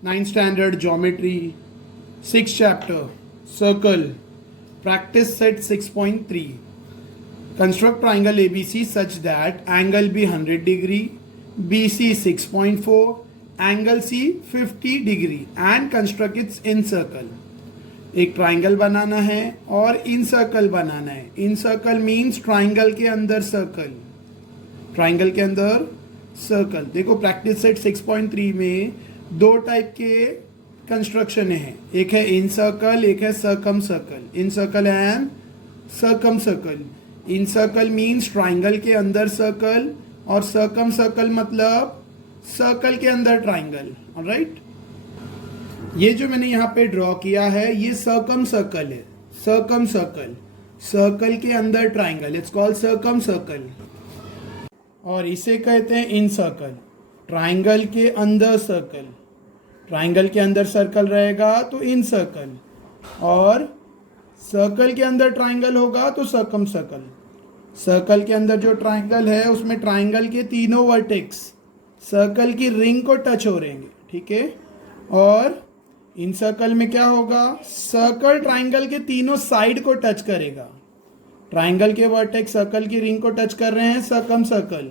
9th standard geometry, 6th chapter, circle, practice set 6.3. Construct triangle ABC such that angle B 100 degree, BC 6.4, angle C 50 degree and construct its incircle. एक triangle बनाना है और इन circle बनाना है. इन circle means triangle के अंदर circle, triangle के अंदर circle. देखो practice set 6.3 में दो टाइप के कंस्ट्रक्शन है, एक है इन सर्कल, एक है circum circle. In circle and circum circle. In circle means triangle के अंदर सर्कल और सर्कम सर्कल मतलब सर्कल के अंदर ट्राइंगल. ऑलराइट, ये जो मैंने यहाँ पे ड्रॉ किया है ये सर्कम सर्कल है. सर्कम सर्कल, सर्कल के अंदर triangle, it's called circum circle. और इसे कहते हैं इन सर्कल, ट्राइंगल के अंदर सर्कल. ट्राइंगल के अंदर सर्कल रहेगा तो इन सर्कल, और सर्कल के अंदर ट्राइंगल होगा तो सर्कम सर्कल. सर्कल के अंदर जो ट्राइंगल है उसमें ट्राइंगल के तीनों वर्टेक्स सर्कल की रिंग को टच हो रहेंगे. ठीक है, और इन सर्कल में क्या होगा, सर्कल ट्राइंगल के तीनों साइड को टच करेगा. ट्राइंगल के वर्टेक्स सर्कल की रिंग को टच कर रहे हैं, सर्कम सर्कल.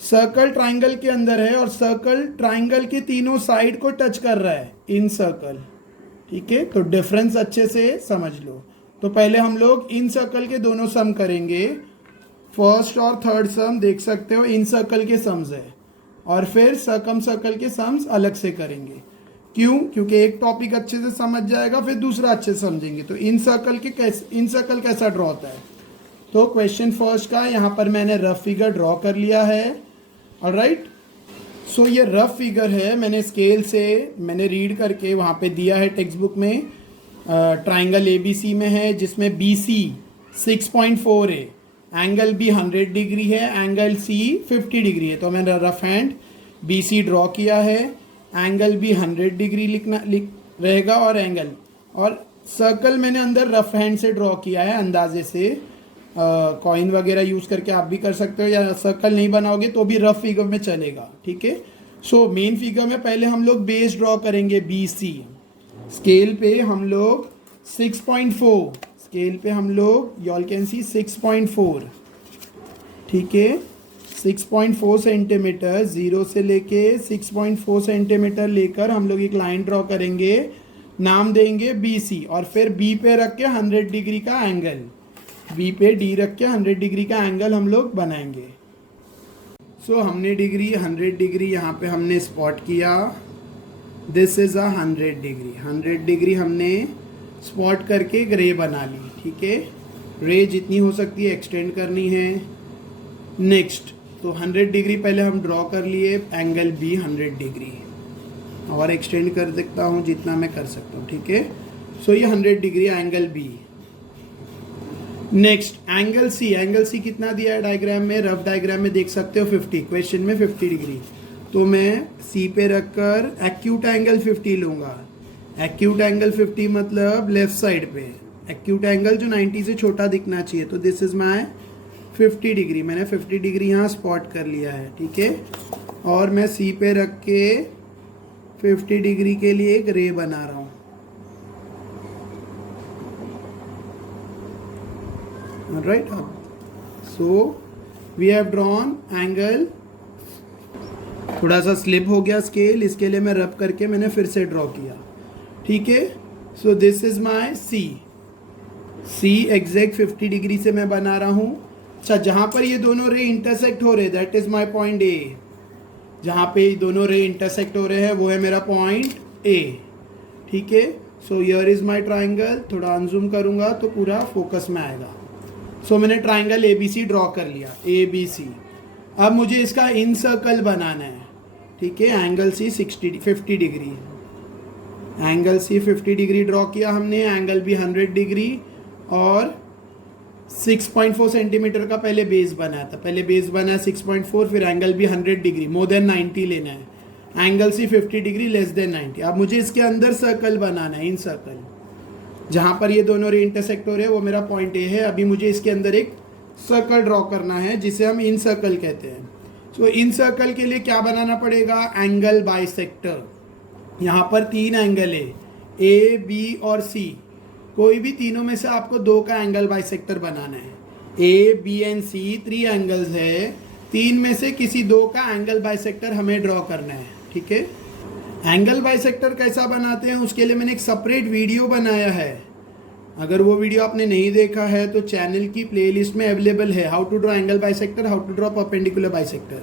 सर्कल ट्राइंगल के अंदर है और सर्कल ट्राइंगल के तीनों साइड को टच कर रहा है, इन सर्कल. ठीक है, तो डिफरेंस अच्छे से समझ लो. तो पहले हम लोग इन सर्कल के दोनों सम करेंगे. फर्स्ट और थर्ड सम देख सकते हो इन सर्कल के सम्स है, और फिर सर्कम सर्कल के सम्स अलग से करेंगे. क्यों? क्योंकि एक टॉपिक अच्छे से समझ जाएगा फिर दूसरा अच्छे से समझेंगे. तो इन सर्कल कैसा ड्रॉ होता है. तो क्वेश्चन फर्स्ट का यहाँ पर मैंने रफ फिगर ड्रॉ कर लिया है. ऑलराइट, सो ये रफ फिगर है, मैंने स्केल से मैंने रीड करके वहाँ पे दिया है टेक्स्ट बुक में. ट्राइंगल ABC में है जिसमें BC 6.4 है, एंगल B 100 डिग्री है, एंगल C 50 डिग्री है. तो मैंने रफ हैंड BC ड्रॉ किया है, एंगल भी 100 डिग्री लिख रहेगा और एंगल, और सर्कल मैंने अंदर रफ हैंड से ड्रॉ किया है अंदाजे से. कॉइन वगैरह यूज़ करके आप भी कर सकते हो, या सर्कल नहीं बनाओगे तो भी रफ फिगर में चलेगा. ठीक है, सो मेन फिगर में पहले हम लोग बेस ड्रॉ करेंगे BC. स्केल पे हम लोग 6.4, स्केल पे हम लोग यू ऑल कैन सी 6.4. ठीक है, 6.4 सेंटीमीटर, 0 से लेके 6.4 सेंटीमीटर लेकर हम लोग एक लाइन ड्रॉ करेंगे, नाम देंगे BC, और फिर B पे रख के 100 डिग्री का एंगल, B पे D रख के 100 डिग्री का एंगल हम लोग बनाएंगे. सो हमने डिग्री 100 डिग्री यहाँ पे हमने स्पॉट किया. This is a 100 degree. 100 degree हमने स्पॉट करके एक रे बना ली. ठीक है, रे जितनी हो सकती है एक्सटेंड करनी है. नेक्स्ट, तो 100 डिग्री पहले हम ड्रॉ कर लिए, एंगल B 100 डिग्री, और एक्सटेंड कर सकता हूँ जितना मैं कर सकता हूँ. ठीक है, सो ये 100 degree angle B. Next angle C. Angle C कितना दिया है डायग्राम में, रफ डायग्राम में देख सकते हो 50, क्वेश्चन में 50 डिग्री. तो मैं C पे रखकर एक्यूट एंगल 50 लूँगा. एक्यूट एंगल 50 मतलब लेफ्ट साइड पे एक्यूट एंगल जो 90 से छोटा दिखना चाहिए. तो दिस इज़ माई 50 डिग्री. मैंने 50 डिग्री यहाँ स्पॉट कर लिया है. ठीक है, और मैं C पे रख के 50 डिग्री के लिए एक रे बना रहा हूँ. Right, so we have drawn angle. थोड़ा सा स्लिप हो गया स्केल, इसके लिए मैं रब करके मैंने फिर से ड्रॉ किया. ठीक है, सो this is my C exact 50 degree से मैं बना रहा हूँ. अच्छा, जहाँ पर ये दोनों रे इंटरसेक्ट हो रहे हैं that is my point A. जहाँ पे ये दोनों रे इंटरसेक्ट हो रहे हैं वो है मेरा पॉइंट A. ठीक है, so here is my triangle. थोड़ा अनजूम करूँगा तो पूरा फोकस में आएगा. सो मैंने ट्राइंगल ABC ड्रॉ कर लिया, ABC. अब मुझे इसका इन सर्कल बनाना है. ठीक है, angle C 50 degree, angle C 50 degree draw किया हमने, एंगल B 100 डिग्री, और 6.4 सेंटीमीटर का पहले बेस बनाया था. पहले बेस बनाया 6.4, फिर angle B 100 degree, more than 90 लेना है. Angle C 50 degree less than 90. अब मुझे इसके अंदर सर्कल बनाना है, इन सर्कल. जहाँ पर ये दोनों रे इंटरसेक्ट हो रहे हैं वो मेरा पॉइंट A है. अभी मुझे इसके अंदर एक सर्कल ड्रॉ करना है जिसे हम इन सर्कल कहते हैं. सो इन सर्कल के लिए क्या बनाना पड़ेगा, एंगल बाइसेक्टर. यहाँ पर 3 एंगल है, ए बी और सी। कोई भी तीनों में से आपको 2 का एंगल बाइसेक्टर बनाना है। A B and C 3 angles है, 3 में से किसी 2 का एंगल बाइसेक्टर हमें ड्रॉ करना है। ठीक है, एंगल बाइसेक्टर कैसा बनाते हैं उसके लिए मैंने एक सेपरेट वीडियो बनाया है। अगर वो वीडियो आपने नहीं देखा है तो चैनल की प्लेलिस्ट में अवेलेबल है, how to draw angle bisector, how to draw perpendicular bisector.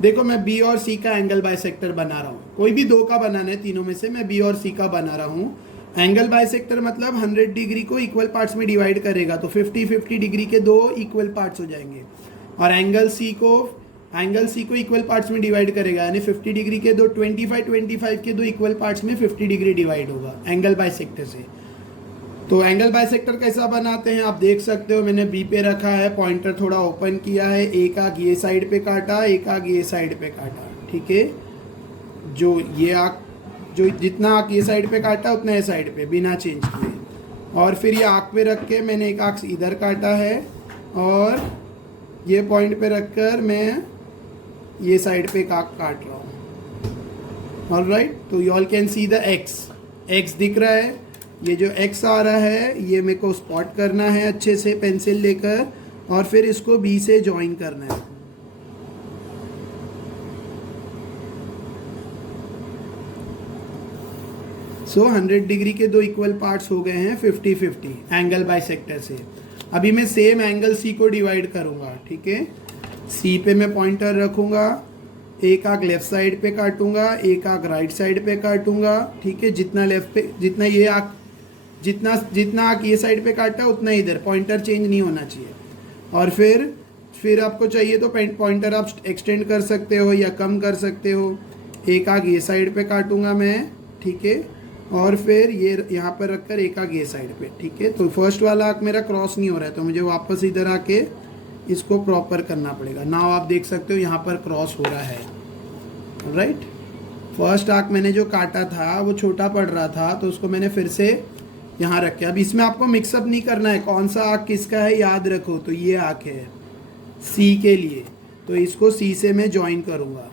देखो मैं बी और सी का एंगल बाइसेक्टर बना रहा हूँ, कोई भी 2 का बनाना है, तीनों में से मैं बी और सी का बना रहा हूँ। एंगल बाइसेक्टर मतलब 100 डिग्री को इक्वल पार्ट्स में डिवाइड करेगा, तो 50-50 डिग्री के 2 इक्वल पार्ट्स हो जाएंगे। और एंगल सी को इक्वल पार्ट्स में डिवाइड करेगा, यानी 50 डिग्री के 2 25 के 2 इक्वल पार्ट्स में 50 डिग्री डिवाइड होगा एंगल बाइसेक्टर से। तो एंगल बाइसेक्टर कैसा बनाते हैं आप देख सकते हो। मैंने बी पे रखा है, पॉइंटर थोड़ा ओपन किया है, एक आग ये साइड पे काटा, एक आग ये साइड पे काटा। ठीक है, जो जितना आग ये साइड पे काटा उतना ये साइड पे बिना चेंज किए। और फिर ये आग पे रख के मैंने एक आग इधर काटा है, और ये पॉइंट पे रख कर मैं ये साइड पे एक आग काट रहा हूँ। ऑलराइट, तो you all can see the x दिख रहा है। ये जो एक्स आ रहा है ये मेरे को स्पॉट करना है अच्छे से पेंसिल लेकर, और फिर इसको बी से ज्वाइन करना है। सो 100 डिग्री के 2 इक्वल पार्ट्स हो गए हैं 50-50 एंगल बाइसेक्टर से। अभी मैं सेम एंगल सी को डिवाइड करूंगा। ठीक है, सी पे मैं पॉइंटर रखूंगा, एक आग लेफ्ट साइड पे काटूंगा, एक आग राइट साइड पे काटूंगा। ठीक है, जितना लेफ्ट पे जितना आग ये साइड पे काटा उतना इधर, पॉइंटर चेंज नहीं होना चाहिए। और फिर आपको चाहिए तो पॉइंटर आप एक्सटेंड कर सकते हो या कम कर सकते हो। एक आग ये साइड पे काटूंगा मैं। ठीक है, और फिर ये यहाँ पर रखकर एक आग ये साइड पे। ठीक है, तो फर्स्ट वाला आग मेरा क्रॉस नहीं हो रहा है, तो मुझे वापस इधर आके इसको प्रॉपर करना पड़ेगा। नाउ आप देख सकते हो यहाँ पर क्रॉस हो रहा है। राइट, फर्स्ट आग मैंने जो काटा था वो छोटा पड़ रहा था, तो उसको मैंने फिर से यहाँ रखे। अब इसमें आपको मिक्सअप नहीं करना है, कौन सा आग किसका है याद रखो। तो ये आग है सी के लिए, तो इसको सी से मैं ज्वाइन करूँगा।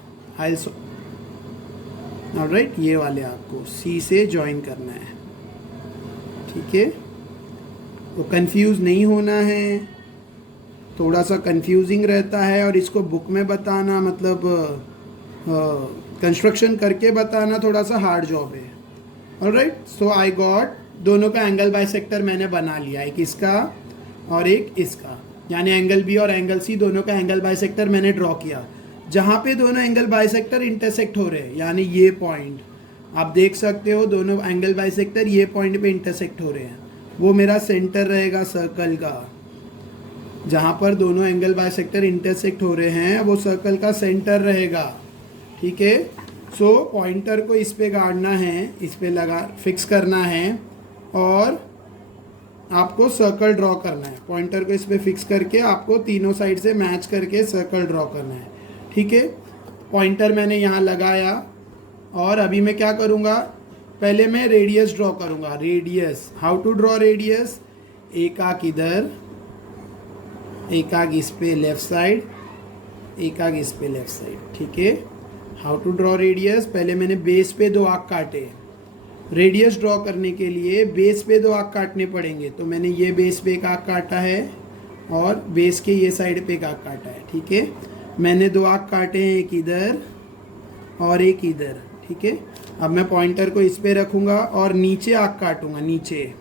ऑलराइट, ये वाले आग को सी से ज्वाइन करना है। ठीक है, तो कंफ्यूज नहीं होना है, थोड़ा सा कंफ्यूजिंग रहता है, और इसको बुक में बताना मतलब कंस्ट्रक्शन करके बताना थोड़ा सा हार्ड जॉब है। ऑलराइट, सो आई गॉट दोनों का एंगल बाइसेक्टर मैंने बना लिया, एक इसका और एक इसका, यानी एंगल बी और एंगल सी दोनों का एंगल बाइसेक्टर मैंने ड्रॉ किया। जहाँ पे दोनों एंगल बाइसेक्टर इंटरसेक्ट हो रहे हैं, यानी ये पॉइंट आप देख सकते हो, दोनों एंगल बाइसेक्टर ये पॉइंट पे इंटरसेक्ट हो रहे हैं, वो मेरा सेंटर रहेगा सर्कल का। जहाँ पर दोनों एंगल बाइसेक्टर इंटरसेक्ट हो रहे हैं वो सर्कल का सेंटर रहेगा। ठीक है, सो पॉइंटर को इस पे गाड़ना है, इस पे फिक्स करना है, और आपको सर्कल ड्रॉ करना है। पॉइंटर को इस पे फिक्स करके आपको तीनों साइड से मैच करके सर्कल ड्रॉ करना है। ठीक है, पॉइंटर मैंने यहाँ लगाया, और अभी मैं क्या करूँगा, पहले मैं रेडियस ड्रॉ करूँगा। Radius, how to draw radius, एक आग इधर, एक आग इस पे लेफ्ट साइड, एक आग इस पे लेफ्ट साइड। ठीक है, हाउ टू ड्रॉ रेडियस, पहले मैंने बेस पे 2 आग काटे। रेडियस ड्रॉ करने के लिए बेस पे 2 आग काटने पड़ेंगे, तो मैंने ये बेस पे एक आग काटा है, और बेस के ये साइड पे एक आग काटा है। ठीक है, मैंने 2 आग काटे हैं, एक इधर और एक इधर। ठीक है, अब मैं पॉइंटर को इस पे रखूँगा और नीचे आग काटूँगा, नीचे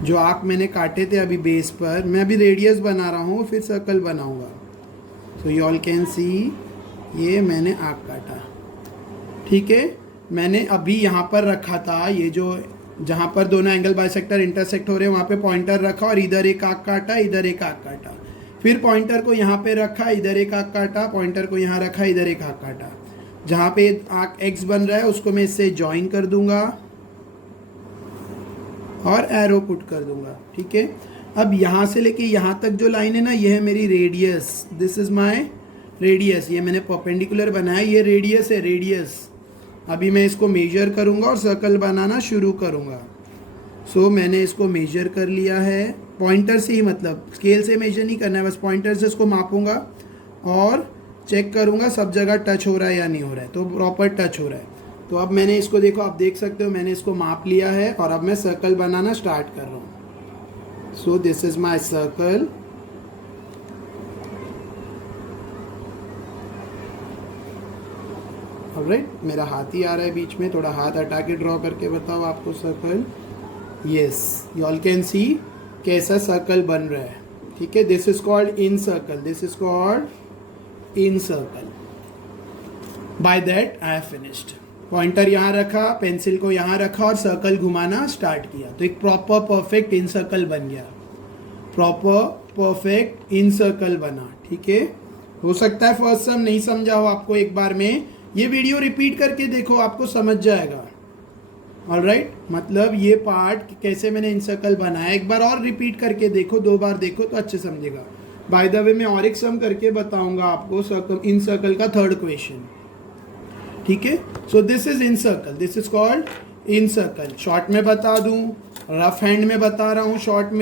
जो आग मैंने काटे थे अभी बेस पर, मैं अभी रेडियस बना रहा हूँ, फिर सर्कल बनाऊँगा। So you all can see, ये मैंने आग काटा। ठीक है, मैंने अभी यहाँ पर रखा था, ये जो जहाँ पर दोनों एंगल बाइसेक्टर इंटरसेक्ट हो रहे हैं वहाँ पे पॉइंटर रखा, और इधर एक आग काटा, इधर एक आग काटा। फिर पॉइंटर को यहाँ पे रखा, इधर एक आग काटा, पॉइंटर को यहाँ रखा, इधर एक आग काटा। जहाँ पे आग एक्स बन रहा है उसको मैं इससे ज्वाइन कर दूंगा और एरो पुट कर दूंगा। ठीक है, अब यहाँ से लेके यहाँ तक जो लाइन है ना, ये है मेरी radius, this is my radius. ये मैंने परपेंडिकुलर बनाया, ये रेडियस है, रेडियस। अभी मैं इसको मेजर करूँगा और सर्कल बनाना शुरू करूँगा। सो मैंने इसको मेजर कर लिया है, पॉइंटर से ही, मतलब स्केल से मेजर नहीं करना है, बस पॉइंटर से इसको मापूंगा और चेक करूँगा सब जगह टच हो रहा है या नहीं हो रहा है, तो प्रॉपर टच हो रहा है। तो अब मैंने इसको देखो, आप देख सकते हो मैंने इसको माप लिया है और अब मैं सर्कल बनाना स्टार्ट कर रहा हूँ। सो this is my circle. Alright, मेरा हाथ ही आ रहा है बीच में, थोड़ा हाथ हटा के ड्रॉ करके बताओ आपको circle. Yes, you all can see कैसा सर्कल बन रहा है। ठीक है, this is called in circle, this is called in circle. By that I have finished. Pointer यहाँ रखा, पेंसिल को यहाँ रखा और सर्कल घुमाना स्टार्ट किया, तो एक प्रॉपर परफेक्ट इन सर्कल बन गया। प्रॉपर परफेक्ट इन सर्कल बना। ठीक है, हो सकता है फर्स्ट सम नहीं समझा हो आपको, एक बार में ये वीडियो रिपीट करके देखो, आपको समझ जाएगा। ऑलराइट, मतलब ये पार्ट कैसे मैंने इन सर्कल बनाया, एक बार और रिपीट करके देखो, 2 बार देखो तो अच्छे समझेगा। बाय द वे मैं और एक सम करके बताऊंगा आपको सर्कल, इन सर्कल का थर्ड क्वेश्चन। ठीक है, सो this is in circle, this is called in circle. Short में बता दूं, रफ हैंड में बता रहा हूँ, शॉर्ट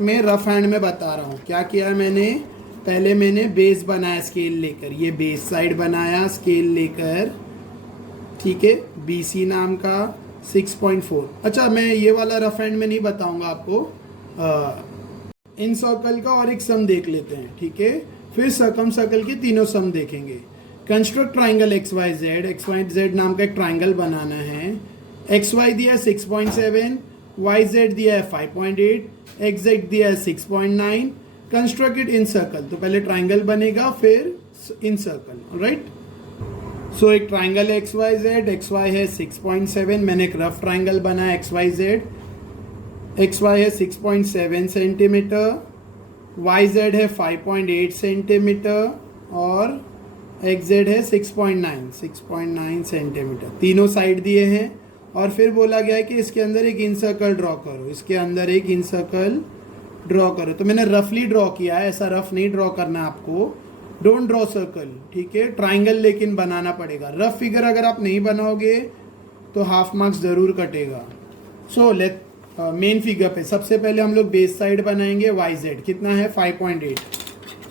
में रफ हैंड में बता रहा हूँ। क्या किया है मैंने, पहले मैंने बेस बनाया स्केल लेकर, ये बेस साइड बनाया स्केल लेकर। ठीक है, BC नाम का 6.4। अच्छा, मैं ये वाला रफ हैंड में नहीं बताऊंगा आपको, इन सर्कल का और एक सम देख लेते हैं। ठीक है, फिर सर्कम सर्कल के तीनों सम देखेंगे। कंस्ट्रक्ट ट्राइंगल XYZ नाम का एक ट्राइंगल बनाना है। XY दिया है 6.7, YZ दिया है 5.8, XZ दिया है 6.9। कंस्ट्रक्ट इट इन सर्कल, तो पहले ट्राइंगल बनेगा फिर इन सर्कल। राइट, सो एक ट्राइंगल है XYZ, XY है 6.7, मैंने एक रफ ट्राइंगल बनाया XYZ। XY है 6.7 सेंटीमीटर, YZ है 5.8 सेंटीमीटर और XZ है 6.9 सेंटीमीटर। तीनों साइड दिए हैं और फिर बोला गया है कि इसके अंदर एक इन सर्कल ड्रॉ करो, इसके अंदर एक इन सर्कल ड्रॉ करो। तो मैंने रफली ड्रॉ किया है, ऐसा रफ नहीं ड्रॉ करना आपको। डोंट ड्रॉ सर्कल, ठीक है, ट्राइंगल लेकिन बनाना पड़ेगा। रफ फिगर अगर आप नहीं बनाओगे तो हाफ मार्क्स ज़रूर कटेगा। सो लेट मेन फिगर पे सबसे पहले हम लोग बेस साइड बनाएंगे। YZ कितना है 5.8।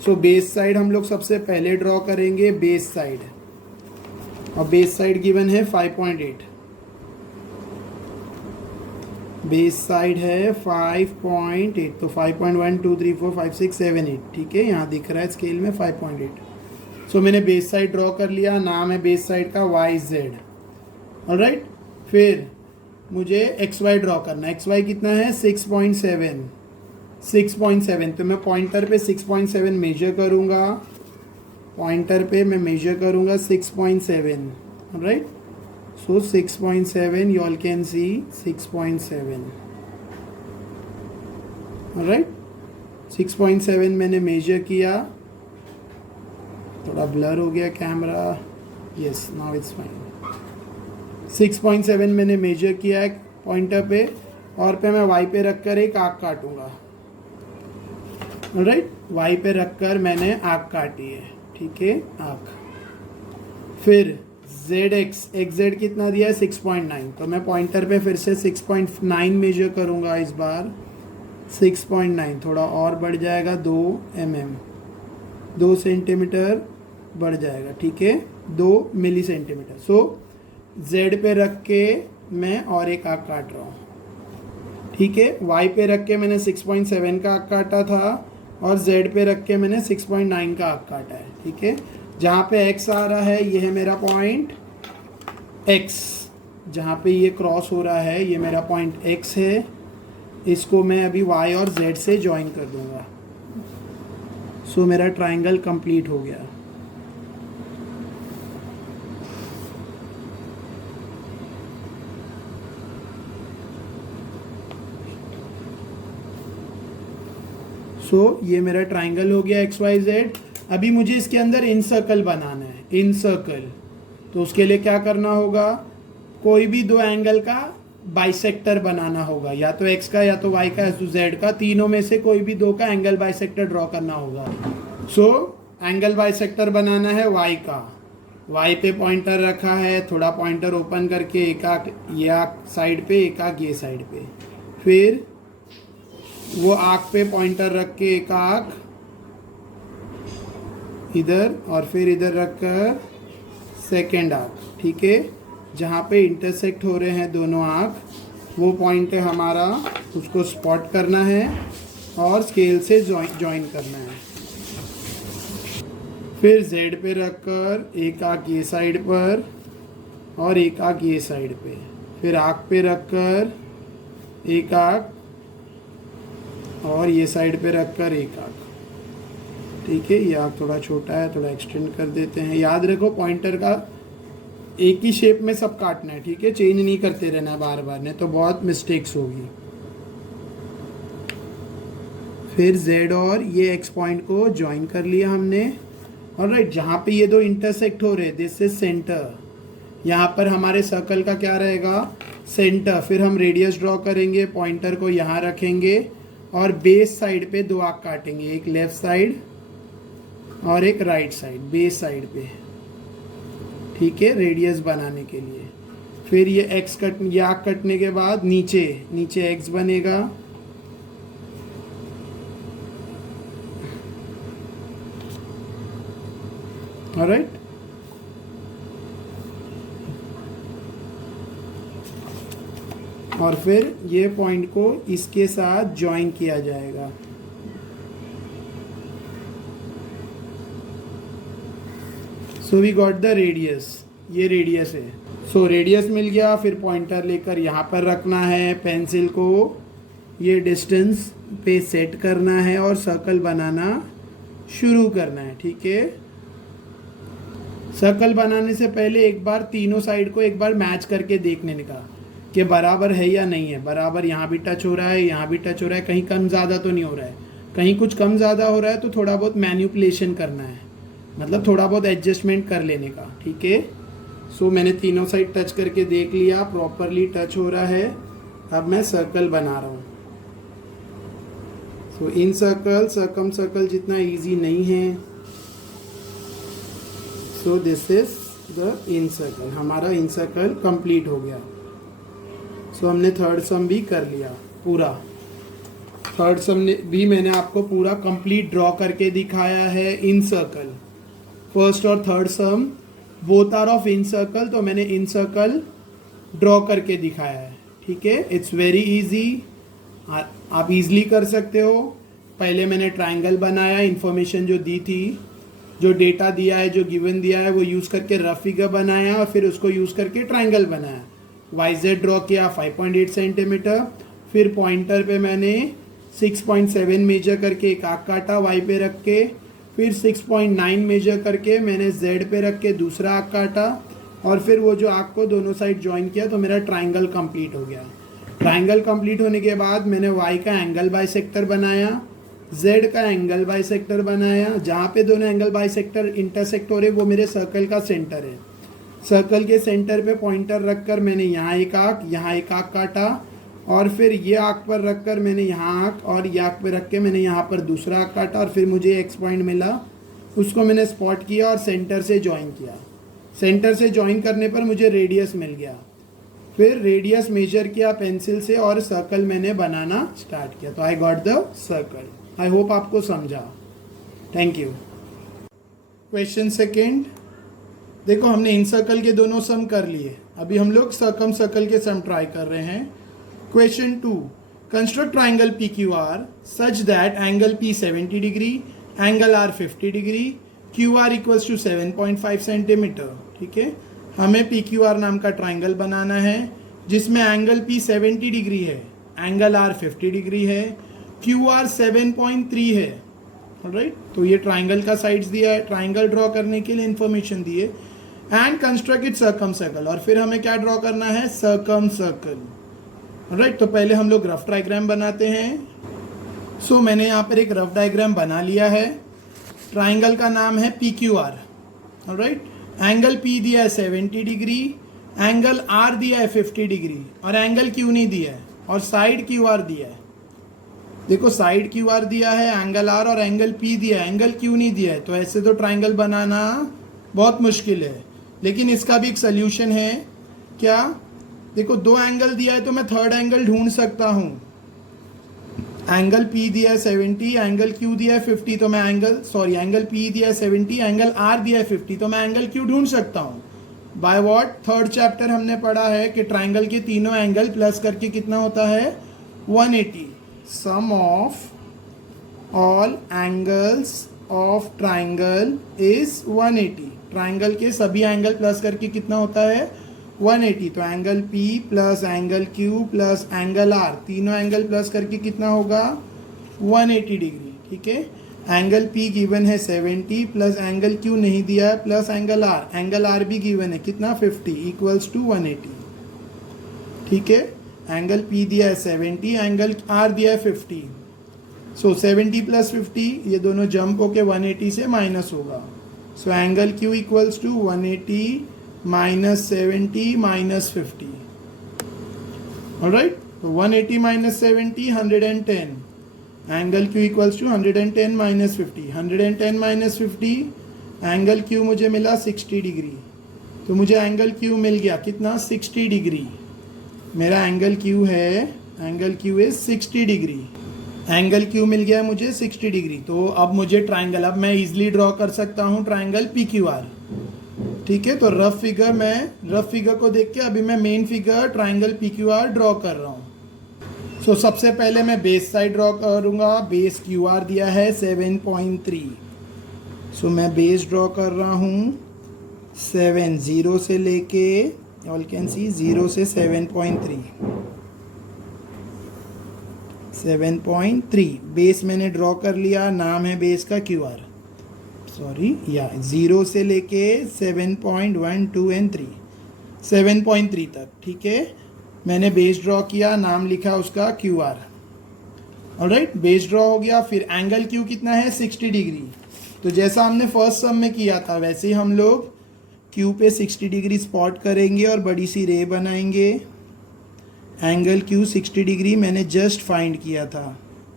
सो बेस साइड हम लोग सबसे पहले ड्रॉ करेंगे, बेस साइड, और बेस साइड गिवन है 5.8। बेस साइड है 5.8, तो 5.1 2 3 4 5 6 7 8। ठीक है, यहाँ दिख रहा है स्केल में 5.8। सो मैंने बेस साइड ड्रॉ कर लिया, नाम है बेस साइड का YZ। ऑलराइट, फिर मुझे XY ड्रॉ करना है। XY कितना है 6.7, तो मैं पॉइंटर पे 6.7 मेजर करूँगा, पॉइंटर पे मैं मेजर करूँगा 6.7। Alright, so 6.7, you all can see 6.7. alright, 6.7 मैंने मेजर किया, थोड़ा ब्लर हो गया camera, yes now it's fine. 6.7 मैंने मेजर किया है पॉइंटर पे, और पे मैं Y पे रखकर एक आर्क काटूंगा। ऑलराइट, Y पे रखकर मैंने आर्क काटी है। ठीक है, आर्क। फिर XZ कितना दिया है 6.9, तो मैं पॉइंटर पे फिर से 6.9 मेजर करूँगा इस बार। 6.9 थोड़ा और बढ़ जाएगा, 2 mm, 2 सेंटीमीटर बढ़ जाएगा। ठीक है, 2 मिली सेंटीमीटर। सो Z पे रख के मैं और एक आर्क काट रहा हूँ। ठीक है, Y पे रख के मैंने 6.7 का आर्क काटा था और Z पे रख के मैंने 6.9 का आर्क काटा है। ठीक है, जहाँ पे X आ रहा है ये है मेरा पॉइंट X, जहाँ पे ये क्रॉस हो रहा है ये मेरा पॉइंट X है। इसको मैं अभी Y और Z से ज्वाइन कर दूंगा। सो मेरा ट्राइंगल कंप्लीट हो गया। सो ये मेरा ट्राइंगल हो गया XYZ। अभी मुझे इसके अंदर इन सर्कल बनाना है, इन सर्कल। तो उसके लिए क्या करना होगा, कोई भी 2 एंगल का बाइसेक्टर बनाना होगा, या तो X का या तो Y का या तो Z का, तीनों में से कोई भी 2 का एंगल बाइसेक्टर ड्रॉ करना होगा। सो एंगल बाइसेक्टर बनाना है Y का। Y पे पॉइंटर रखा है, थोड़ा पॉइंटर ओपन करके एक आंख ये आंख साइड पे, एक आंख ये साइड पे, फिर वो आंख पे पॉइंटर रख के एक आंख इधर, और फिर इधर रखकर सेकेंड आर्क, ठीक है। जहाँ पे इंटरसेक्ट हो रहे हैं दोनों आर्क, वो पॉइंट है हमारा, उसको स्पॉट करना है और स्केल से ज्वाइन करना है। फिर जेड पे रखकर एक आर्क ये साइड पर और एक आर्क ये साइड पे, फिर आर्क पे रखकर एक आर्क और ये साइड पे रखकर एक आर्क, ठीक है। ये आर्क थोड़ा छोटा है, थोड़ा एक्सटेंड कर देते हैं। याद रखो पॉइंटर का एक ही शेप में सब काटना है, ठीक है, चेंज नहीं करते रहना बार बार, नहीं तो बहुत मिस्टेक्स होगी। फिर Z और ये X पॉइंट को ज्वाइन कर लिया हमने। ऑलराइट, जहाँ पे ये दो इंटरसेक्ट हो रहे, दिस इज सेंटर, यहाँ पर हमारे सर्कल का क्या रहेगा, सेंटर। फिर हम रेडियस ड्रॉ करेंगे, पॉइंटर को यहाँ रखेंगे और बेस साइड पे दो आर्क काटेंगे, एक लेफ्ट साइड और एक राइट साइड, बेस साइड पे, ठीक है, रेडियस बनाने के लिए। फिर ये एक्स कट, ये आर्क कटने के बाद नीचे नीचे एक्स बनेगा, ऑलराइट। और फिर ये पॉइंट को इसके साथ ज्वाइन किया जाएगा। So we got the radius, ये रेडियस है। सो रेडियस मिल गया। फिर पॉइंटर लेकर यहाँ पर रखना है, पेंसिल को ये डिस्टेंस पे सेट करना है और सर्कल बनाना शुरू करना है, ठीक है। सर्कल बनाने से पहले एक बार तीनों साइड को एक बार मैच करके देखने का कि बराबर है या नहीं है। बराबर यहाँ भी टच हो रहा है, यहाँ भी टच हो रहा है, कहीं कम ज़्यादा तो नहीं हो रहा है। कहीं कुछ कम ज़्यादा हो रहा है तो थोड़ा बहुत मैन्युपुलेशन करना है, मतलब थोड़ा बहुत एडजस्टमेंट कर लेने का, ठीक है। सो मैंने तीनों साइड टच करके देख लिया, प्रॉपरली टच हो रहा है। अब मैं सर्कल बना रहा हूँ। सो इन सर्कल, सर्कम सर्कल जितना इजी नहीं है। सो this is the in circle, हमारा इन सर्कल कंप्लीट हो गया। सो हमने थर्ड सम भी कर लिया पूरा। थर्ड सम भी मैंने आपको पूरा कंप्लीट ड्रॉ करके दिखाया है इन सर्कल। फर्स्ट और third some both are of incircle, तो मैंने इन सर्कल ड्रॉ करके दिखाया है, ठीक है। इट्स वेरी इजी, आप इजीली कर सकते हो। पहले मैंने ट्रायंगल बनाया, इंफॉर्मेशन जो दी थी, जो डेटा दिया है, जो गिवन दिया है, वो यूज़ करके रफ फिगर बनाया और फिर उसको यूज़ करके ट्रायंगल बनाया। YZ ड्रॉ किया 5.8 सेंटीमीटर। फिर पॉइंटर पे मैंने 6.7 मेजर करके एक आर्क काटा Y पे रख के। फिर 6.9 मेजर करके मैंने Z पे रख के दूसरा आर्क काटा और फिर वो जो आर्क को दोनों साइड ज्वाइन किया, तो मेरा ट्रायंगल कंप्लीट हो गया। ट्रायंगल कंप्लीट होने के बाद मैंने Y का एंगल बाइसेक्टर बनाया, Z का एंगल बाइसेक्टर बनाया। जहाँ पे दोनों एंगल बाइसेक्टर इंटरसेक्ट हो रहे वो मेरे सर्कल का सेंटर है। सर्कल के सेंटर पे पॉइंटर रखकर मैंने यहाँ एक आर्क काटा और फिर ये आर्क पर रखकर मैंने यहाँ आर्क और ये आर्क पे रख के मैंने यहाँ पर दूसरा आर्क काटा और फिर मुझे एक्स पॉइंट मिला, उसको मैंने स्पॉट किया और सेंटर से ज्वाइन किया। सेंटर से ज्वाइन करने पर मुझे रेडियस मिल गया। फिर रेडियस मेजर किया पेंसिल से और सर्कल मैंने बनाना स्टार्ट किया। तो I got the circle. I hope आपको समझा। Thank you. क्वेश्चन सेकेंड, देखो हमने इन सर्कल के दोनों सम कर लिए, अभी हम लोग सर्कम सर्कल के सम ट्राई कर रहे हैं। Question 2, construct triangle PQR such that angle P 70 degree, angle R 50 degree, QR equals to 7.5 centimetre, ठीक है। हमें PQR नाम का ट्राइंगल बनाना है जिसमें एंगल P 70 डिग्री है, एंगल R 50 डिग्री है, QR 7.3 है, ऑलराइट। तो ये ट्राइंगल का साइड्स दिया है, ट्राइंगल ड्रॉ करने के लिए इंफॉर्मेशन दी है। And construct it circum circle, और फिर हमें क्या ड्रॉ करना है, सर्कम सर्कल, ऑलराइट। तो पहले हम लोग रफ डायग्राम बनाते हैं। सो मैंने यहाँ पर एक रफ डायग्राम बना लिया है। ट्राइंगल का नाम है PQR, ऑलराइट। एंगल P दिया है 70 डिग्री, एंगल R दिया है 50 डिग्री और एंगल Q नहीं दिया है, और साइड QR दिया है। देखो साइड QR दिया है, एंगल R और एंगल P दिया है, एंगल Q नहीं दिया है। तो ऐसे तो ट्राइंगल बनाना बहुत मुश्किल है, लेकिन इसका भी एक सोल्यूशन है। क्या, देखो दो एंगल दिया है तो मैं थर्ड एंगल ढूंढ सकता हूँ। एंगल P दिया है 70, एंगल Q दिया है 50, तो मैं एंगल P दिया है 70, एंगल R दिया है 50, तो मैं एंगल Q ढूंढ सकता हूँ बाय व्हाट? थर्ड चैप्टर हमने पढ़ा है कि ट्राइंगल के तीनों एंगल प्लस करके कितना होता है 180। Sum of all angles of triangle is 180। Triangle के सभी एंगल प्लस करके कितना होता है 180। तो angle P plus angle Q plus angle R, तीनों एंगल प्लस करके कितना होगा 180 डिग्री। ठीक है, एंगल P गिवन है 70 प्लस एंगल Q नहीं दिया है प्लस एंगल R भी गिवन है कितना 50 इक्वल्स टू 180। ठीक है, एंगल P दिया है 70, एंगल R दिया है 50। सो 70 प्लस 50 ये दोनों जंप होके 180 से माइनस होगा। So angle Q equals to 180 minus 70 minus 50। Alright, तो 180 minus 70 110, angle Q equals to 110 minus 50। 110 minus 50, angle Q मुझे मिला 60 डिग्री। तो मुझे एंगल Q मिल गया कितना 60 डिग्री। मेरा angle Q is 60 degree. Angle Q मिल गया है मुझे 60 डिग्री। तो अब मुझे ट्राइंगल, अब मैं इजीली ड्रॉ कर सकता हूँ ट्राइंगल PQR। ठीक है, तो रफ फिगर को देख के अभी मैं main figure triangle PQR draw कर रहा हूँ। सो सबसे पहले मैं बेस साइड ड्रॉ करूँगा। बेस QR दिया है 7.3। सो मैं बेस ड्रॉ कर रहा हूँ 7, 0 से लेके ऑल कैन सी 0 से 7.3। 7.3 बेस मैंने ड्रॉ कर लिया, नाम है बेस का QR। सॉरी, या 0 से लेके 7.1, 2 एंड 3, 7.3 तक। ठीक है, मैंने बेस ड्रॉ किया, नाम लिखा उसका QR। ऑलराइट, बेस ड्रॉ हो गया। फिर एंगल Q कितना है 60 डिग्री। तो जैसा हमने फर्स्ट सम में किया था वैसे ही हम लोग Q पे 60 डिग्री स्पॉट करेंगे और बड़ी सी रे बनाएंगे। एंगल Q 60 डिग्री मैंने जस्ट फाइंड किया था।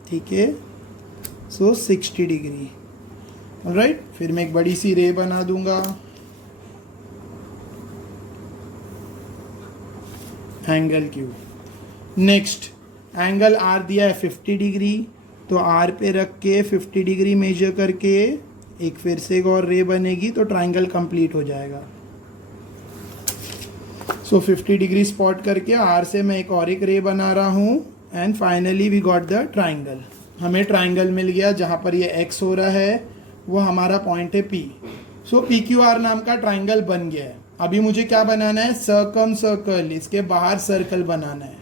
ठीक है, सो 60 डिग्री। ऑलराइट, फिर मैं एक बड़ी सी रे बना दूंगा। Angle Q। Next angle R दिया है 50 डिग्री, तो R पे रख के 50 डिग्री मेजर करके एक फिर से एक और रे बनेगी तो ट्राइंगल कंप्लीट हो जाएगा। सो 50 डिग्री स्पॉट करके R से मैं एक रे बना रहा हूँ and finally we got the triangle. हमें ट्राइंगल मिल गया। जहाँ पर ये X हो रहा है वो हमारा पॉइंट है P। सो PQR नाम का ट्राइंगल बन गया है। अभी मुझे क्या बनाना है सर्कल, इसके बाहर सर्कल बनाना है।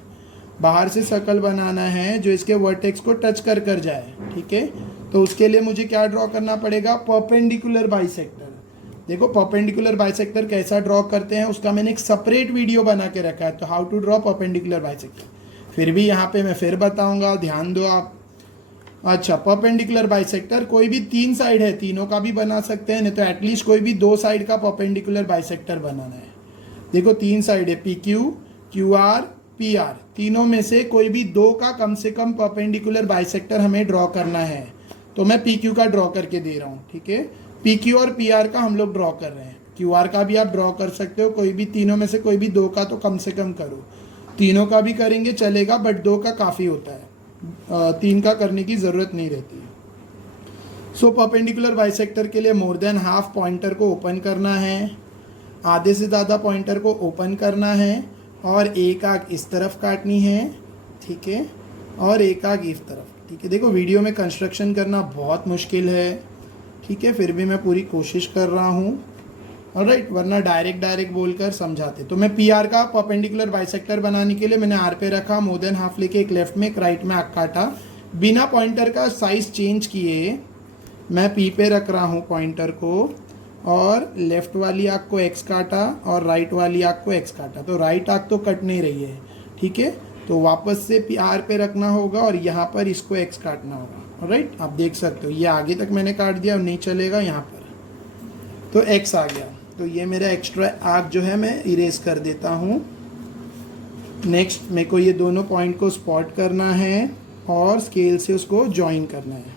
बाहर से सर्कल बनाना है जो इसके वर्टेक्स को टच कर जाए। ठीक है, तो उसके लिए मुझे क्या ड्रॉ करना पड़ेगा परपेंडिकुलर बाइसेक्टर। देखो परपेंडिकुलर बाइसेक्टर कैसा ड्रॉ करते हैं उसका मैंने एक सेपरेट वीडियो बना के रखा है, तो how to draw perpendicular bisector. फिर भी यहाँ पे मैं फिर बताऊंगा, ध्यान दो आप। अच्छा, परपेंडिकुलर बाइसेक्टर कोई भी 3 साइड है, तीनों का भी बना सकते हैं, नहीं तो एटलीस्ट कोई भी 2 साइड का परपेंडिकुलर बाइसेक्टर बनाना है। देखो 3 साइड है PQ, QR, PR, तीनों में से कोई भी 2 का कम से कम परपेंडिकुलर बाइसेक्टर हमें ड्रॉ करना है। तो मैं PQ का ड्रॉ करके दे रहा हूँ। ठीक है, PQ और PR का हम लोग ड्रॉ कर रहे हैं। QR का भी आप ड्रॉ कर सकते हो, कोई भी तीनों में से कोई भी 2 का तो कम से कम करो। तीनों का भी करेंगे चलेगा, बट 2 का काफ़ी होता है, 3 का करने की ज़रूरत नहीं रहती है। सो परपेंडिकुलर बाइसेक्टर के लिए मोर देन हाफ पॉइंटर को ओपन करना है, आधे से ज़्यादा पॉइंटर को ओपन करना है और एक आग इस तरफ काटनी है। ठीक है, और एक आग इस तरफ। ठीक है, देखो वीडियो में कंस्ट्रक्शन करना बहुत मुश्किल है। ठीक है, फिर भी मैं पूरी कोशिश कर रहा हूँ। ऑलराइट, वरना डायरेक्ट बोलकर समझाते। तो मैं PR का परपेंडिकुलर बाइसेक्टर बनाने के लिए मैंने R पे रखा, मोर देन हाफ लेके एक लेफ्ट में एक राइट में आग काटा, बिना पॉइंटर का साइज चेंज किए मैं P पे रख रहा हूँ पॉइंटर को, और लेफ्ट वाली आग को X काटा और राइट वाली आग को X काटा। तो राइट आग तो कट नहीं रही है। ठीक है, तो वापस से PR पे रखना होगा और यहाँ पर इसको X काटना होगा। ऑलराइट, आप देख सकते हो ये आगे तक मैंने काट दिया और नहीं चलेगा यहाँ पर, तो X आ गया। तो ये मेरा एक्स्ट्रा आर्क जो है मैं इरेज कर देता हूँ। नेक्स्ट मेरे को ये दोनों पॉइंट को स्पॉट करना है और स्केल से उसको ज्वाइन करना है।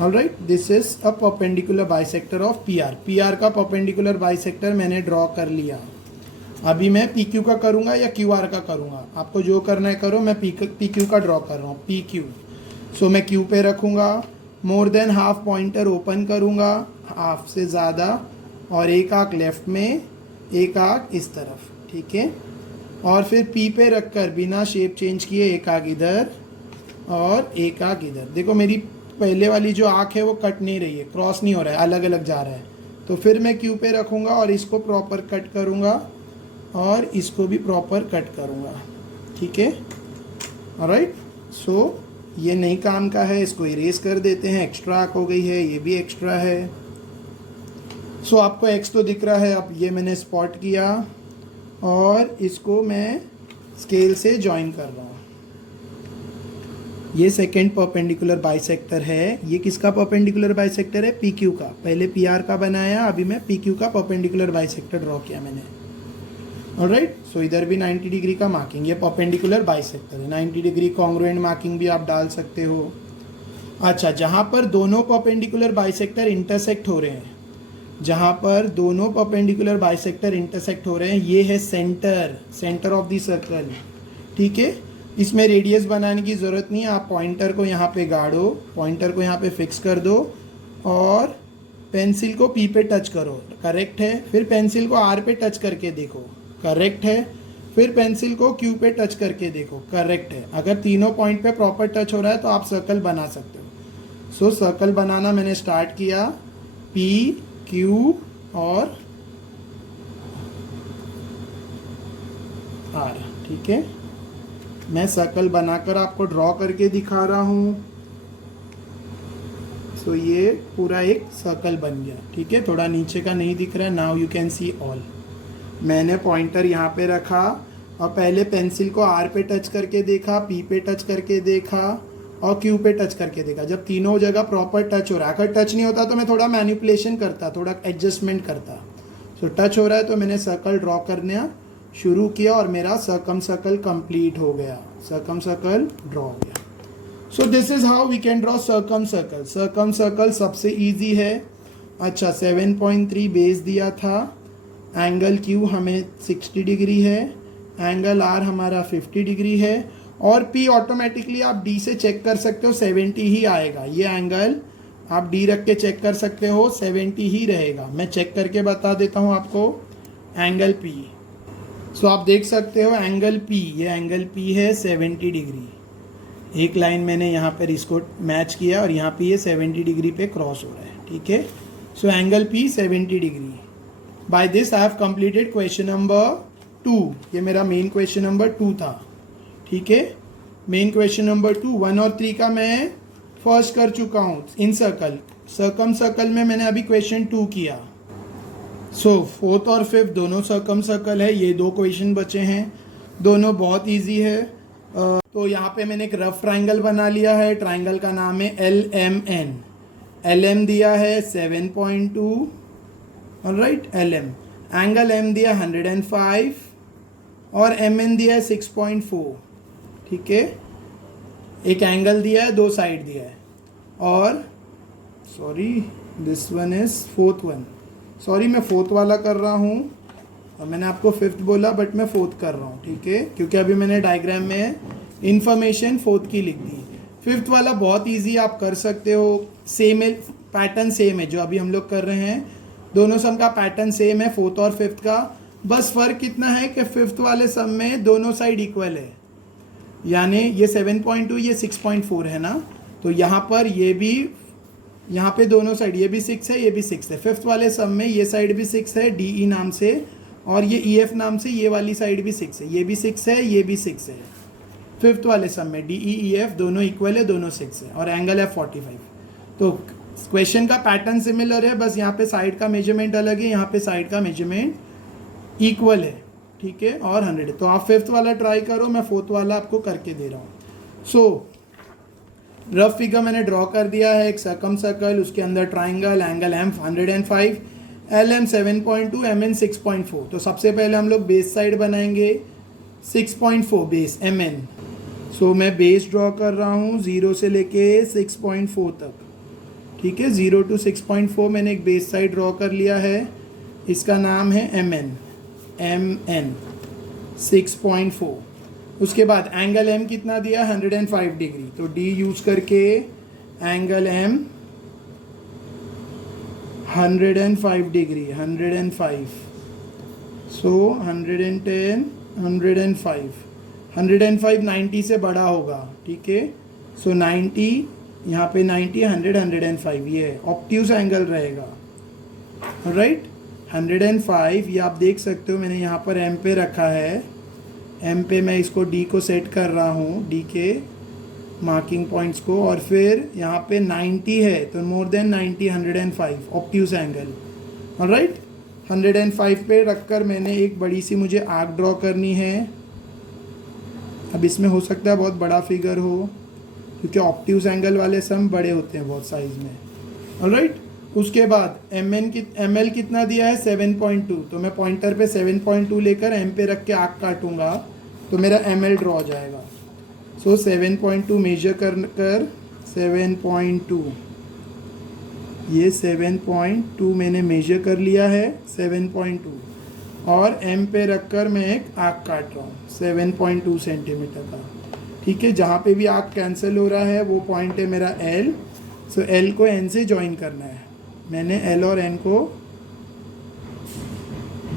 Alright, this is a perpendicular bisector of PR। PR का परपेंडिकुलर बाइसेक्टर मैंने ड्रॉ कर लिया। अभी मैं पी क्यू का करूँगा या क्यू आर का करूँगा, आपको जो करना है करो। मैं पी क्यू का ड्रॉ कर रहा हूँ, पी क्यू। सो मैं क्यू पे रखूँगा, more than half pointer open करूँगा, हाफ से ज़्यादा, और एक आँख लेफ्ट में, एक आँख इस तरफ, ठीक है। और फिर पी पे रखकर बिना शेप चेंज किए एक आँख इधर और एक आँख इधर। देखो मेरी पहले वाली जो आँख है वो कट नहीं रही है, क्रॉस नहीं हो रहा है, अलग अलग जा रहा है। तो फिर मैं क्यू पे रखूँगा और इसको प्रॉपर कट करूँगा और इसको भी प्रॉपर कट करूँगा, ठीक है। ऑलराइट, सो ये नहीं काम का है, इसको इरेज कर देते हैं। एक्स्ट्रा आँख हो गई है, ये भी एक्स्ट्रा है। सो आपको एक्स तो दिख रहा है, अब ये मैंने स्पॉट किया और इसको मैं स्केल से जॉइन कर रहा हूँ। ये सेकेंड परपेंडिकुलर बाइसेक्टर है। ये किसका परपेंडिकुलर बाइसेक्टर है? पी क्यू का। पहले पी आर का बनाया, अभी मैं पी क्यू का परपेंडिकुलर बाइसेक्टर ड्रॉ किया मैंने। ऑलराइट, सो इधर भी 90 डिग्री का मार्किंग, ये परपेंडिकुलर बाइसेक्टर है। 90 डिग्री कॉन्ग्रुएंट मार्किंग भी आप डाल सकते हो। अच्छा, जहाँ पर दोनों परपेंडिकुलर बाइसेक्टर इंटरसेक्ट हो रहे हैं, जहाँ पर दोनों परपेंडिकुलर बाइसेक्टर इंटरसेक्ट हो रहे हैं, ये है सेंटर ऑफ द सर्कल, ठीक है। इसमें रेडियस बनाने की ज़रूरत नहीं है, आप पॉइंटर को यहाँ पे गाड़ो, पॉइंटर को यहाँ पे फिक्स कर दो और पेंसिल को पी पे टच करो, करेक्ट है। फिर पेंसिल को आर पे टच करके देखो, करेक्ट है। फिर पेंसिल को क्यू पे टच करके देखो, करेक्ट है। अगर तीनों पॉइंट पे प्रॉपर टच हो रहा है तो आप सर्कल बना सकते हो। सो सर्कल बनाना मैंने स्टार्ट किया, पी क्यू और आर, ठीक है। मैं सर्कल बनाकर आपको ड्रॉ करके दिखा रहा हूँ। सो ये पूरा एक सर्कल बन गया, ठीक है। थोड़ा नीचे का नहीं दिख रहा है, now you can see all. मैंने पॉइंटर यहाँ पे रखा और पहले पेंसिल को आर पे टच करके देखा, पी पे टच करके देखा और क्यू पे टच करके देखा। जब तीनों जगह प्रॉपर टच हो रहा है, अगर टच नहीं होता तो मैं थोड़ा मैनिपुलेशन करता, थोड़ा एडजस्टमेंट करता। सो टच हो रहा है तो मैंने सर्कल ड्रॉ करना शुरू किया और मेरा सर्कम सर्कल कंप्लीट हो गया, सर्कम सर्कल ड्रॉ हो गया। So this is how we can draw circumcircle. Circumcircle सबसे ईजी है। अच्छा, 7.3 बेस दिया था, एंगल क्यू हमें 60 डिग्री है, एंगल आर हमारा 50 डिग्री है और पी ऑटोमेटिकली आप डी से चेक कर सकते हो 70 ही आएगा। ये एंगल आप डी रख के चेक कर सकते हो, 70 ही रहेगा। मैं चेक करके बता देता हूँ आपको, एंगल पी। सो आप देख सकते हो एंगल पी, ये एंगल पी है 70 डिग्री। एक लाइन मैंने यहाँ पर इसको मैच किया और यहाँ पे ये 70 डिग्री पे क्रॉस हो रहा है, ठीक है। So angle P 70 degree. By this I have completed question number 2। ये मेरा मेन क्वेश्चन नंबर 2 था, ठीक है। मेन क्वेश्चन नंबर 2, 1 और 3 का मैं फर्स्ट कर चुका हूँ इन सर्कल। सर्कम सर्कल में मैंने अभी क्वेश्चन 2 किया। सो फोर्थ और फिफ्थ दोनों सर्कम सर्कल है, ये 2 क्वेश्चन बचे हैं, दोनों बहुत ईजी है। तो यहाँ पे मैंने एक रफ ट्राइंगल बना लिया है, ट्राइंगल का नाम है LMN। LM दिया है 7.2, ऑलराइट, LM। एंगल M दिया 105 और MN दिया है 6.4, ठीक है। एक एंगल दिया है, 2 साइड दिया है और sorry this one is fourth one, sorry मैं फोर्थ वाला कर रहा हूँ और मैंने आपको फिफ्थ बोला बट मैं फोर्थ कर रहा हूँ, ठीक है, क्योंकि अभी मैंने डायग्राम में इंफॉर्मेशन फोर्थ की लिख दी। फिफ्थ वाला बहुत इजी आप कर सकते हो, सेम है, पैटर्न सेम है जो अभी हम लोग कर रहे हैं, दोनों सम का पैटर्न सेम है फोर्थ और फिफ्थ का। बस फ़र्क कितना है कि फिफ्थ वाले सम में दोनों साइड इक्वल है, यानी ये 7.2 ये 6.4 है ना, तो यहाँ पर ये भी, यहाँ पे दोनों साइड, ये भी 6 है ये भी 6 है। फिफ्थ वाले सम में ये साइड भी 6 है DE नाम से और ये EF नाम से, ये वाली साइड भी 6 है, ये भी 6 है ये भी 6 है। फिफ्थ वाले सम में DE EF दोनों इक्वल है, दोनों 6 है और एंगल है 45। तो क्वेश्चन का पैटर्न सिमिलर है, बस यहाँ पे साइड का मेजरमेंट अलग है, यहाँ पे साइड का मेजरमेंट इक्वल है, ठीक है, और 100 है। तो आप फिफ्थ वाला ट्राई करो, मैं फोर्थ वाला आपको करके दे रहा हूँ। सो रफ फिगर मैंने ड्रॉ कर दिया है, एक सर्कम सर्कल, उसके अंदर triangle, angle M 105, LM 7.2, MN 6.4। तो सबसे पहले हम लोग बेस साइड बनाएंगे, 6.4 बेस MN। सो मैं बेस ड्रॉ कर रहा हूँ 0 से लेके 6.4 तक, ठीक है, 0 to 6.4 मैंने एक बेस साइड ड्रॉ कर लिया है, इसका नाम है MN। MN 6.4। उसके बाद एंगल M कितना दिया 105 डिग्री, तो D यूज करके एंगल M 105 डिग्री 105, सो 110 105 90 से बड़ा होगा, ठीक है। सो 90 यहाँ पे 90 100 105 ये ऑब्ट्यूज एंगल रहेगा, राइट। 105 ये आप देख सकते हो, मैंने यहाँ पर M पे रखा है, M पे मैं इसको D को सेट कर रहा हूँ, D के मार्किंग पॉइंट्स को, और फिर यहाँ पे 90 है तो more than 90 105 obtuse angle, alright. 105 पे रखकर मैंने एक बड़ी सी मुझे आर्क ड्रॉ करनी है। अब इसमें हो सकता है बहुत बड़ा फिगर हो, क्योंकि ऑब्ट्यूज एंगल वाले सम बड़े होते हैं बहुत साइज में, ऑलराइट। उसके बाद ML कितना दिया है 7.2, तो मैं पॉइंटर पे 7.2 लेकर M पे रख के आर्क काटूंगा तो मेरा ML ड्रॉ हो जाएगा। सो 7.2 मेजर कर 7.2, ये 7.2 मैंने मेजर कर लिया है 7.2, और M पे रखकर मैं एक आर्क काट रहा हूँ 7.2 सेंटीमीटर का, ठीक है। जहाँ पे भी आर्क कैंसिल हो रहा है वो पॉइंट है मेरा L। सो L को N से ज्वाइन करना है, मैंने L और N को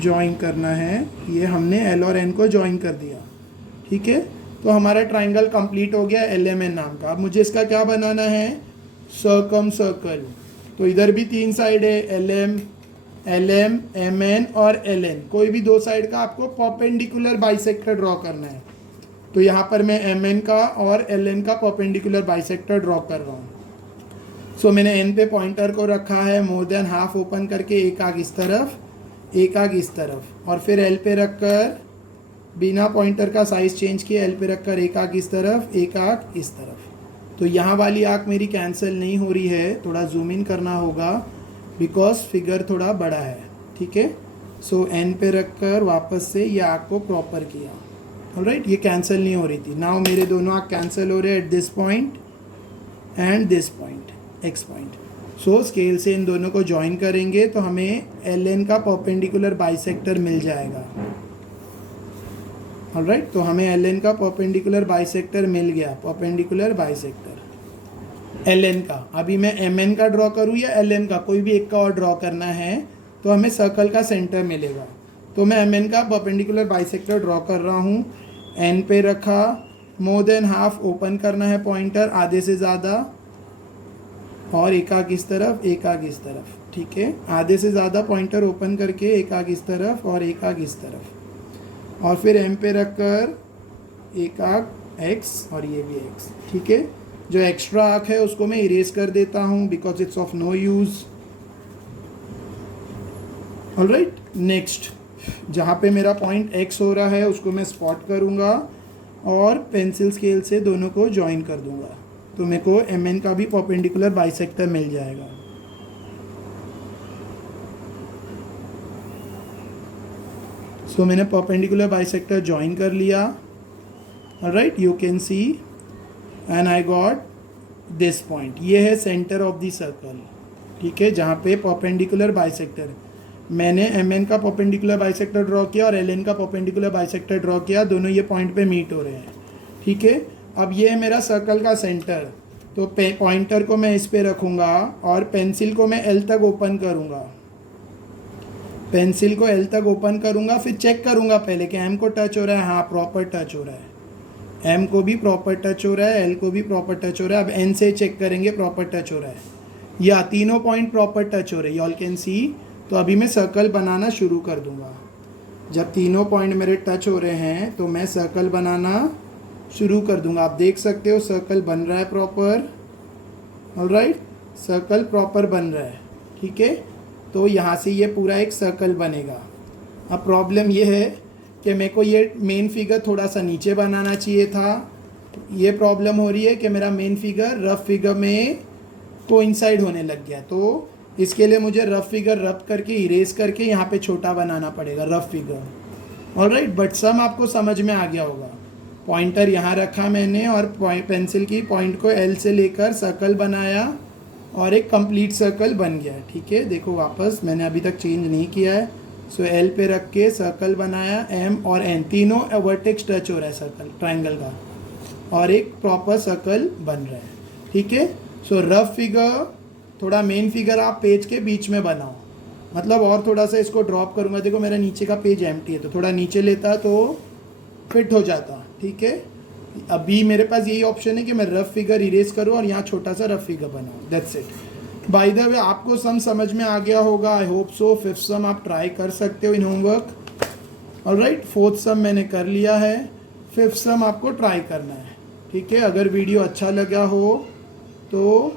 ज्वाइन करना है, ये हमने L और N को ज्वाइन कर दिया, ठीक है। तो हमारा ट्राइंगल कंप्लीट हो गया LMN नाम का। अब मुझे इसका क्या बनाना है, सर्कम सर्कल। तो इधर भी 3 साइड है, LM MN और LN, कोई भी 2 साइड का आपको परपेंडिकुलर बाइसेक्टर ड्रॉ करना है। तो यहाँ पर मैं MN का और LN का परपेंडिकुलर बाइसेक्टर ड्रॉ कर रहा हूँ। सो मैंने N पे पॉइंटर को रखा है, मोर देन हाफ ओपन करके एक आग इस तरफ एक आग इस तरफ, और फिर L पे रखकर बिना पॉइंटर का साइज चेंज किए L पे रखकर एक आग इस तरफ एक आग इस तरफ। तो यहाँ वाली आग मेरी कैंसिल नहीं हो रही है, थोड़ा जूम इन करना होगा बिकॉज फिगर थोड़ा बड़ा है, ठीक है। सो N पे रखकर वापस से ये आग को प्रॉपर किया, ऑलराइट। ये कैंसिल नहीं हो रही थी, नाउ मेरे दोनों आग कैंसिल हो रहे हैं at this point and this point X point. So scale से इन दोनों को ज्वाइन करेंगे तो हमें LN का परपेंडिकुलर बाइसेक्टर मिल जाएगा, ऑलराइट। तो हमें LN का परपेंडिकुलर बाइसेक्टर मिल गया, परपेंडिकुलर बाइसेक्टर LN का। अभी मैं MN का ड्रॉ करूँ या LN का, कोई भी एक का और ड्रॉ करना है तो हमें सर्कल का सेंटर मिलेगा। तो मैं MN का परपेंडिकुलर बाइसेक्टर ड्रॉ कर रहा हूँ, N पे रखा, मोर देन हाफ ओपन करना है पॉइंटर, आधे से ज़्यादा, और एक आग इस तरफ एक आग इस तरफ, ठीक है। आधे से ज़्यादा पॉइंटर ओपन करके एक आग इस तरफ और एक आग इस तरफ, और फिर M पे रखकर एक आग X और ये भी X, ठीक है। जो एक्स्ट्रा आग है उसको मैं इरेज कर देता हूँ because it's of no use, alright. Next, जहाँ पे मेरा पॉइंट X हो रहा है उसको मैं स्पॉट करूँगा और पेंसिल स्केल से दोनों को ज्वाइन कर दूँगा, तो मेरे को MN का भी परपेंडिकुलर बाइसेक्टर मिल जाएगा। सो मैंने परपेंडिकुलर बाइसेक्टर ज्वाइन कर लिया, alright, you can see, and I got this point. ये है सेंटर ऑफ द सर्कल, ठीक है, जहाँ पे परपेंडिकुलर बाइसेक्टर मैंने MN का परपेंडिकुलर बाइसेक्टर ड्रॉ किया और LN का परपेंडिकुलर बाइसेक्टर ड्रॉ किया, दोनों ये पॉइंट पे मीट हो रहे हैं, ठीक है। अब ये है मेरा सर्कल का सेंटर, तो पॉइंटर को मैं इस पे रखूँगा और पेंसिल को मैं L तक ओपन करूँगा, पेंसिल को L तक ओपन करूँगा, फिर चेक करूँगा पहले कि M को टच हो रहा है, हाँ प्रॉपर टच हो रहा है, M को भी प्रॉपर टच हो रहा है, L को भी प्रॉपर टच हो रहा है। अब N से चेक करेंगे प्रॉपर टच हो रहा है, या तीनों पॉइंट प्रॉपर टच हो रहे हैं, ऑल कैन सी। तो अभी मैं सर्कल बनाना शुरू कर दूँगा। जब तीनों पॉइंट मेरे टच हो रहे हैं तो मैं सर्कल बनाना शुरू कर दूंगा। आप देख सकते हो सर्कल बन रहा है प्रॉपर, ऑलराइट, सर्कल प्रॉपर बन रहा है, ठीक है। तो यहाँ से ये पूरा एक सर्कल बनेगा। अब प्रॉब्लम ये है कि मेरे को ये मेन फिगर थोड़ा सा नीचे बनाना चाहिए था, ये प्रॉब्लम हो रही है कि मेरा मेन फिगर रफ फिगर में कोइंसाइड होने लग गया, तो इसके लिए मुझे रफ फिगर रब करके इरेज करके यहाँ पे छोटा बनाना पड़ेगा rough figure, alright. But some आपको समझ में आ गया होगा। पॉइंटर यहाँ रखा मैंने और पेंसिल की पॉइंट को L से लेकर सर्कल बनाया और एक कंप्लीट सर्कल बन गया, ठीक है। देखो वापस मैंने अभी तक चेंज नहीं किया है, सो एल पे रख के सर्कल बनाया, एम और एन तीनों वर्टेक्स टच हो रहा है सर्कल ट्राइंगल का, और एक प्रॉपर सर्कल बन रहा है, ठीक है। सो रफ फिगर, थोड़ा मेन फिगर आप पेज के बीच में बनाओ, मतलब और थोड़ा सा इसको ड्रॉप करूँगा, देखो मेरा नीचे का पेज एम्प्टी है तो थोड़ा नीचे लेता तो फिट हो जाता, ठीक है। अभी मेरे पास यही ऑप्शन है कि मैं रफ फिगर इरेज करूँ और यहाँ छोटा सा रफ फिगर बनाऊँ, that's it. By the way आपको सम समझ में आ गया होगा, आई होप सो। फिफ्थ सम आप ट्राई कर सकते हो इन होमवर्क, ऑलराइट। फोर्थ सम मैंने कर लिया है, फिफ्थ सम आपको ट्राई करना है, ठीक है। अगर वीडियो अच्छा लगा हो तो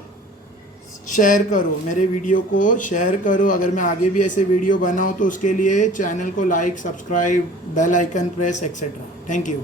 शेयर करो, मेरे वीडियो को शेयर करो। अगर मैं आगे भी ऐसे वीडियो बनाऊँ तो उसके लिए चैनल को like, subscribe, bell icon press etcetera. Thank you.